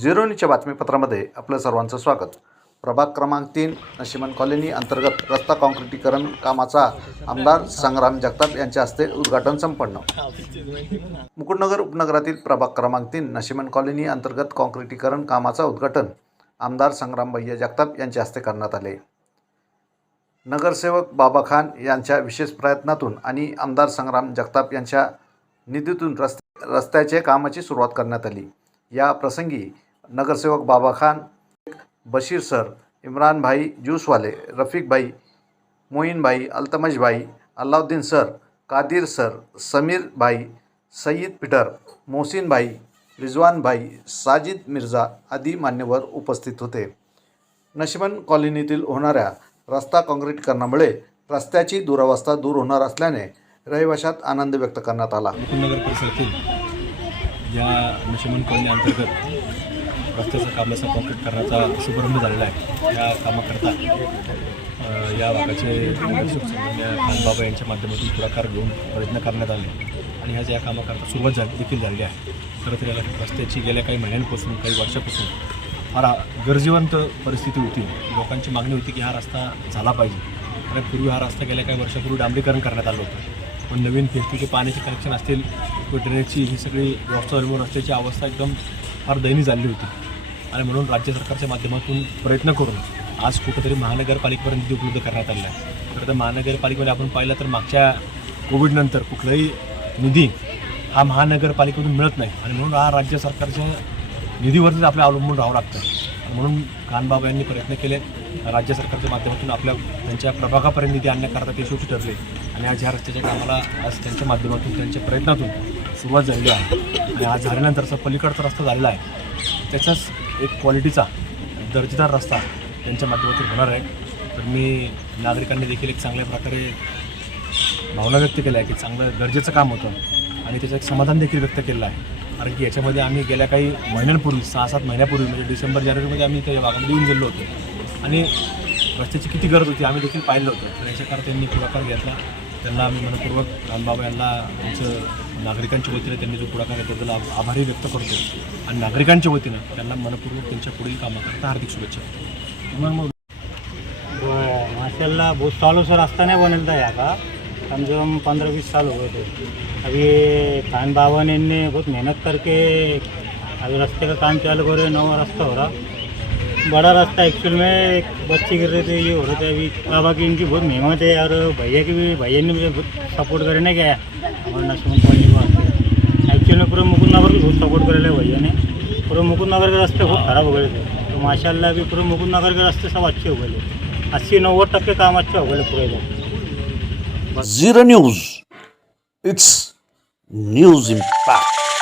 झिरोनीच्या बातमीपत्रामध्ये आपलं सर्वांचं स्वागत. प्रभाग क्रमांक तीन नशिमन कॉलनी अंतर्गत रस्ता काँक्रिटीकरण कामाचा आमदार संग्राम जगताप यांच्या हस्ते उद्घाटन संपन्न. मुकुटनगर उपनगरातील प्रभाग क्रमांक तीन नशिमन कॉलनी अंतर्गत काँक्रिटीकरण कामाचा उद्घाटन आमदार संग्राम भैया जगताप यांच्या हस्ते करण्यात आले. नगरसेवक बाबा खान यांच्या विशेष प्रयत्नातून आणि आमदार संग्राम जगताप यांच्या निधीतून रस्ते रस्त्याचे कामाची सुरुवात करण्यात आली. या प्रसंगी नगरसेवक बाबा खान बशीर सर इम्रान भाई ज्यूसवाले रफिक भाई Moin bhai Altamash bhai Allauddin sir Kadir sir Sameer bhai Sayeed Peter Mohsin भाई रिजवान भाई साजिद मिर्झा आदी मान्यवर उपस्थित होते. नशिमन कॉलनीतील होणाऱ्या रस्ता काँक्रीटकरणामुळे रस्त्याची दुरावस्था दूर होणार असल्याने रहिवाशात आनंद व्यक्त करण्यात आला. मुकुंदनगर परिसरातील या नशिमन कॉलनी अंतर्गत रस्त्याचं कामाचा कॉन्क्रीट करण्याचा शुभारंभ झालेला आहे. या कामाकरता या भागाचे खानबाबा यांच्या माध्यमातून पुढाकार घेऊन प्रयत्न करण्यात आले. आणि ह्या ज्या कामाकरता सुरुवात झाली देखील झालेली आहे. खरं तर याला रस्त्याची गेल्या काही महिन्यांपासून काही वर्षापासून फार गरजेवंत परिस्थिती होती. लोकांची मागणी होती की हा रस्ता झाला पाहिजे. कारण पूर्वी हा रस्ता गेल्या काही वर्षापूर्वी डांबरीकरण करण्यात आलं होतं. पण नवीन फेस्टीचे पाण्याचे कनेक्शन असतील किंवा ड्रेनेजची ही सगळी व्यवस्था रस्त्याची अवस्था एकदम फार दयनीय झाली होती. आणि म्हणून राज्य सरकारच्या माध्यमातून प्रयत्न करून आज कुठंतरी महानगरपालिकेपर्यंत निधी उपलब्ध करण्यात आलेला आहे. खरं तर महानगरपालिकेमध्ये आपण पाहिलं तर मागच्या कोविडनंतर कुठलाही निधी हा महानगरपालिकेतून मिळत नाही. आणि म्हणून हा राज्य सरकारच्या निधीवरतीच आपल्या अवलंबून राहावं लागतं. आणि म्हणून खानबाबा यांनी प्रयत्न केले. राज्य सरकारच्या माध्यमातून आपल्या त्यांच्या प्रभागापर्यंत निधी आणण्याकरता ते यशस्वी ठरले. आणि आज ह्या रस्त्याच्या कामाला आज त्यांच्या माध्यमातून त्यांच्या प्रयत्नातून सुरुवात झालेली आहे. आणि आज झाल्यानंतरचा पलीकडचा रस्ता झालेला आहे. त्याचाच एक क्वालिटीचा दर्जेदार रस्ता त्यांच्या माध्यमातून होणार आहे. तर मी नागरिकांनी देखील एक चांगल्या प्रकारे भावना व्यक्त केल्या आहे की चांगलं गरजेचं काम होतं. आणि त्याचं एक समाधान देखील व्यक्त केलं आहे. कारण की याच्यामध्ये आम्ही गेल्या काही महिन्यांपूर्वी सहा सात महिन्यापूर्वी म्हणजे डिसेंबर जानेवारीमध्ये आम्ही त्या भागामध्ये येऊन गेलो होतो. आणि रस्त्याची किती गरज होती आम्ही देखील पाहिलं होतं. तर याच्याकरता त्यांनी पुढाकार घेतला. त्यांना आम्ही मनपूर्वक रामबाबा यांना त्यांचं नागरिकांच्या वतीनं त्यांनी जो पुढाकार घेतला त्याला आभारी व्यक्त करतो आणि नागरिकांच्या वतीनं त्यांना मनपूर्वक त्यांच्या पुढील कामाकरता हार्दिक शुभेच्छा माशाला बहुत सालों से रास्ता नहीं बनल था यहाँ का. कम से कम पंद्रह बीस साल हो गए थे. अभी खान बाबा ने इनने बहुत मेहनत करके अभी रास्ते का काम चालू करे नवा रास्ता हो रहा. बड़ा रास्ता एक्चुअल में एक बच्चे गिर रहे थे ये हो रहे थे अभी. बाबा की इनकी बहुत मेहनत है और भैया की भी भैया ने मुझे बहुत सपोर्ट करने गया ॲक्च्युली नशमन कॉलेज को सपोर्ट करे पाहिजे आणि पुरं मुकुंद रस्ते खूप खराब वगैरे तर माशाला बी पुरं अभी रस्ते सब अच्छे हो अस्सी नव्वद टक्के काम अच्छे हो पुरे zero news. It's news impact.